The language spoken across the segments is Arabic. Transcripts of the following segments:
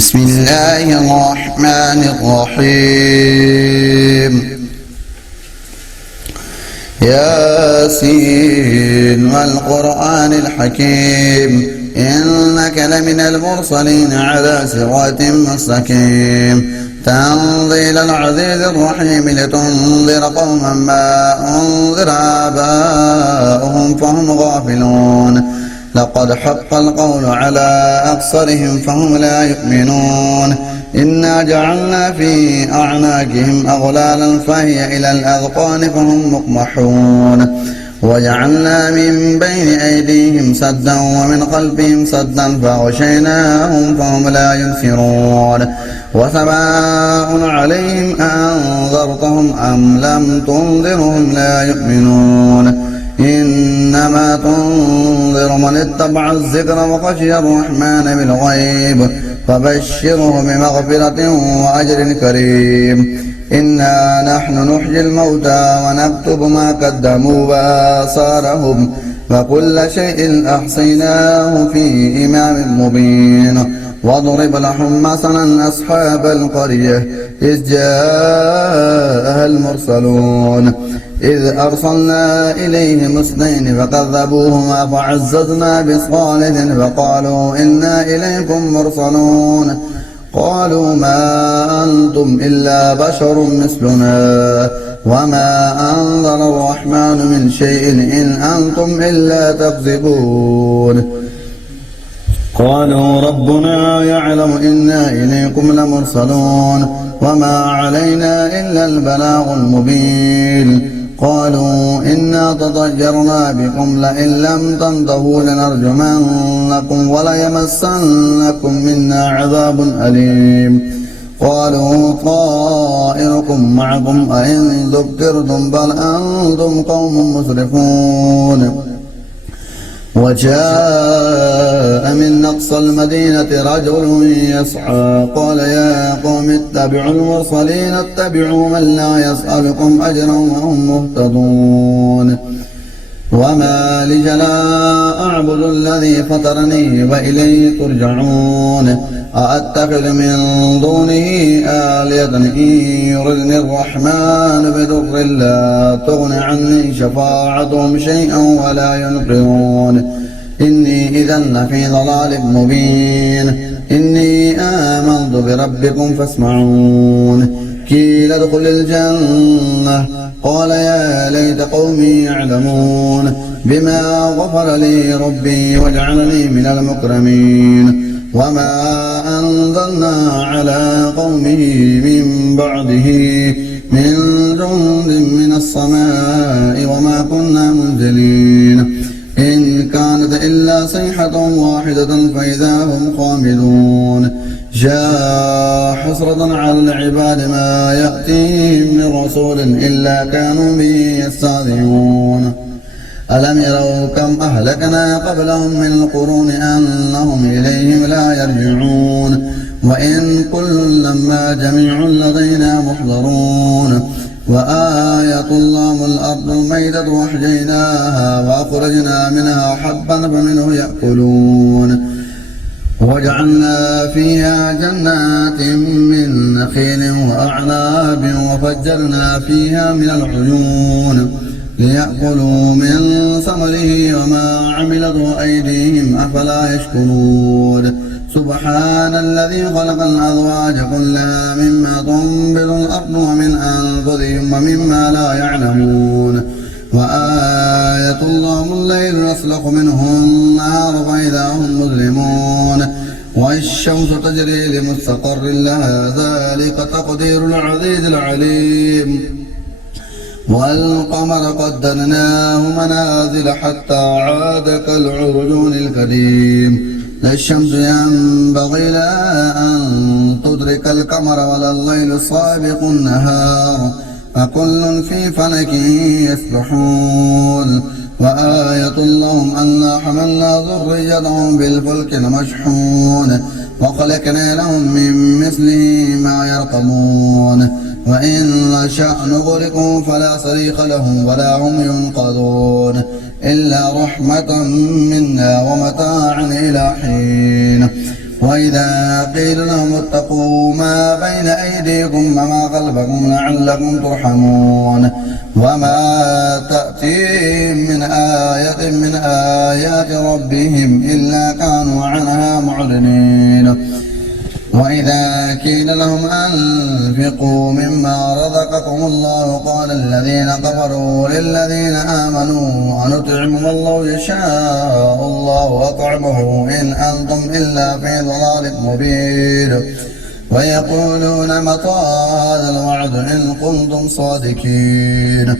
بسم الله الرحمن الرحيم. ياسين والقرآن الحكيم إنك لمن المرسلين على صراط مستقيم تنزيل العزيز الرحيم لتنذر قوما ما أنذر آباؤهم فهم غافلون لقد حق القول على أكثرهم فهم لا يؤمنون إنا جعلنا في أعناقهم أغلالا فهي إلى الأذقان فهم مقمحون وجعلنا من بين أيديهم سدا ومن خلفهم سدا فغشيناهم فهم لا يبصرون وسواء عليهم أنذرتهم أم لم تنذرهم لا يؤمنون إنما تنذر من اتبع الذكر وخشي الرحمن بالغيب فبشره بمغفرة وأجر كريم. إنا نحن نحيي الموتى ونكتب ما قدموا وآثارهم وكل شيء أحصيناه في إمام مبين. واضرب لهم مثلا أصحاب القرية إذ جاءها المرسلون إذ أرسلنا إليهم اثنين فكذبوهما فعززنا بصالح فقالوا إنا إليكم مرسلون قالوا ما أنتم إلا بشر مثلنا وما أنزل الرحمن من شيء إن أنتم إلا تكذبون قالوا ربنا يعلم إنا إليكم لمرسلون وما علينا إلا البلاغ المبين قالوا إنا تطيرنا بكم لئن لم تنتهوا لنرجمنكم وليمسنكم منا عذاب أليم قالوا طائركم معكم أئن ذكرتم بل أنتم قوم مسرفون وجاء من أقصى المدينة رجل يسعى قال يا قوم اتبعوا المرسلين اتبعوا من لا يسألكم أجرا وهم مهتدون وما لي لا أعبد الذي فطرني وإليه ترجعون أأتخذ من دونه آلهة إن يردني الرحمن بضر لا تغن عني شفاعتهم شيئا ولا ينقذون إني إذا لفي ضلال مبين إني آمنت بربكم فاسمعون قيل ادخل الجنة قال يا ليت قومي يعلمون بما غفر لي ربي وجعلني من المكرمين وما أنزلنا على قومه من بعده من جند من السماء وما كنا منزلين إن كانت إلا صيحة واحدة فإذا هم خامدون جاء حسرة على العباد ما يأتيهم من رسول إلا كانوا به يستهزئون ألم يروا كم أهلكنا قبلهم من القرون أنهم إليهم لا يرجعون وإن كل لما جميع لدينا محضرون وآية الله الأرض الميتة وأحييناها وأخرجنا منها حبا فمنه يأكلون وجعلنا فيها جنات من نخيل وأعناب وفجرنا فيها من العيون ليأكلوا من ثمره وما عملته أيديهم أفلا يشكرون سبحان الذي خلق الأزواج كلها مما تنبت الأرض ومن أنفسهم ومما لا يعلمون وآية الله الليل نسلخ منه النهار فإذا هم مظلمون والشمس تجري لمستقر لها ذلك تقدير العزيز العليم والقمر قدرناه منازل حتى عاد كالعرجون القديم لا الشمس ينبغي لها أن تدرك القمر ولا الليل سابق النهار فكل في فلك يسبحون وآية لهم أنا حملنا ذريتهم بالفلك المشحون وخلقنا لهم من مثله ما يركبون وإن نشأ نغرقهم فلا صريخ لهم ولا هم ينقذون إلا رحمة منا ومتاعا إلى حين وإذا قيل لهم اتقوا ما بين أيديكم وما خلفكم لعلكم ترحمون وما تأتيهم من آية من آيات ربهم إلا كانوا عنها معرضين وإذا قيل لهم أنفقوا مما رزقكم الله قال الذين كفروا للذين آمنوا أنطعم من الله يشاء الله أطعمه إن أنتم إلا في ضلال مبين ويقولون متى هذا الوعد إن كنتم صادقين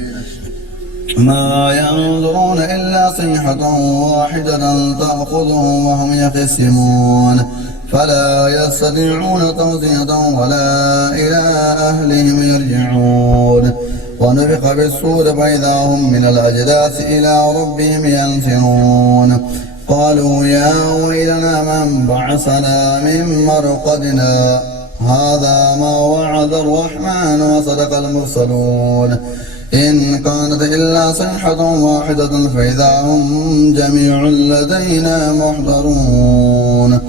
ما ينظرون إلا صيحة واحدة تأخذهم وهم يخصمون فلا يستطيعون توصية ولا إلى أهلهم يرجعون ونفخ بالصور فإذا هم من الأجداث إلى ربهم ينسلون قالوا يا ويلنا من بعثنا من مرقدنا هذا ما وعد الرحمن وصدق المرسلون إن كانت إلا صيحة واحدة فإذا هم جميع لدينا محضرون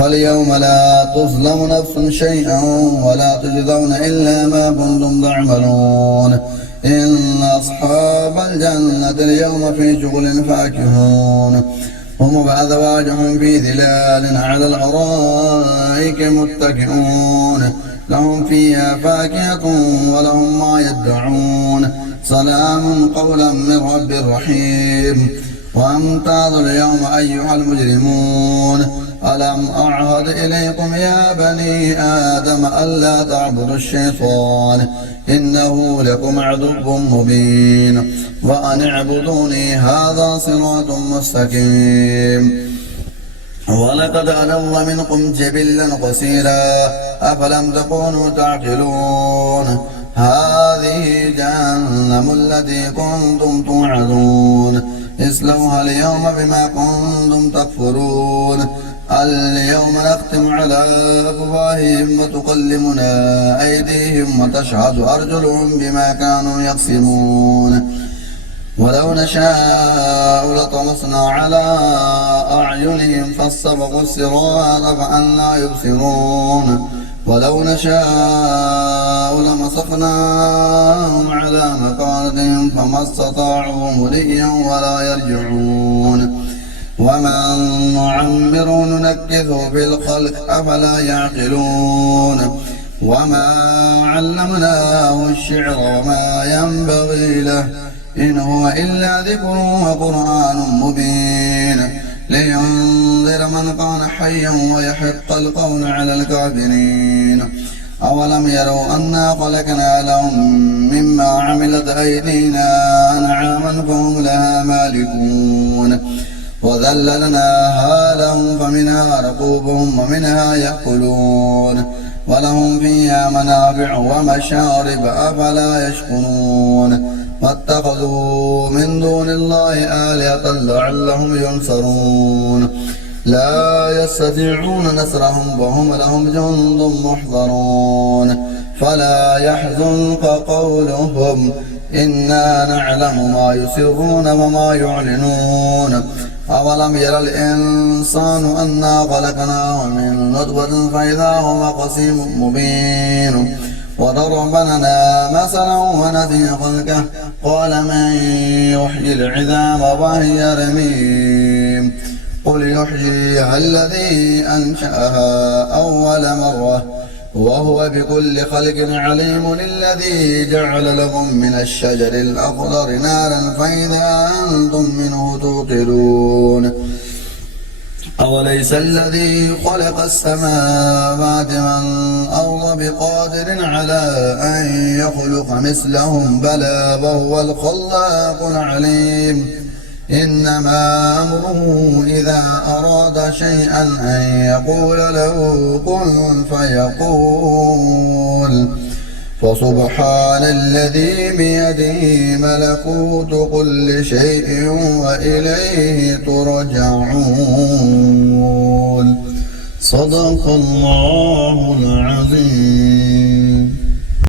فاليوم لا تظلم نفس شيئا ولا تجزون إلا ما كنتم تعملون إن أصحاب الجنة اليوم في شغل فاكهون هم بأزواجهم في ظلال على الأرائك متكئون لهم فيها فاكهة ولهم ما يدعون سلام قولا من رب رحيم وامتازوا اليوم أيها المجرمون ألم أعهد إليكم يا بني آدم ألا تعبدوا الشيطان إنه لكم عدو مبين وأن اعبدوني هذا صراط مستقيم ولقد أضل منكم جبلا قصيرا أفلم تكونوا تعقلون هذه جهنم التي كنتم توعدون اصلوها اليوم بما كنتم تكفرون اليوم نختم على أفواههم وتكلمنا أيديهم وتشهد أرجلهم بما كانوا يكسبون ولو نشاء لطمسنا على أعينهم فاستبقوا الصراط فأنى يبصرون ولو نشاء لمسخناهم على مكانتهم فما استطاعوا مليا ولا يرجعون ومن نعمر ننكثه في الخلق أفلا يعقلون وما علمناه الشعر وما ينبغي له إن هو إلا ذكر وقرآن مبين لينذر من كان حيا ويحق القول على الكافرين أولم يروا أنا خلقنا لهم مما عملت أيدينا أنعاما فهم لها مالكون وذللناها لهم فمنها ركوبهم ومنها يأكلون ولهم فيها منافع ومشارب أفلا يشكرون واتخذوا من دون الله آلهة لعلهم ينصرون لا يستطيعون نصرهم وهم لهم جند محضرون فلا يحزنك قولهم إنا نعلم ما يسرون وما يعلنون أولم ير الإنسان أنا خلقناه من نطفة فإذا هو خصيم مبين وضرب لنا مثلا ونسي خلقه قال من يحيي العظام وهي رميم قل يحييها الذي أنشأها أول مرة وهو بكل خلق عليم الذي جعل لكم من الشجر الأخضر نارا فإذا أنتم منه توقدون أوليس الذي خلق السماوات والأرض بقادر على أن يخلق مثلهم بلى وهو الخلاق العليم إنما أمره إذا أراد شيئا أن يقول له كن فيقول فسبحان الذي بيده ملكوت كل شيء وإليه ترجعون صدق الله العظيم.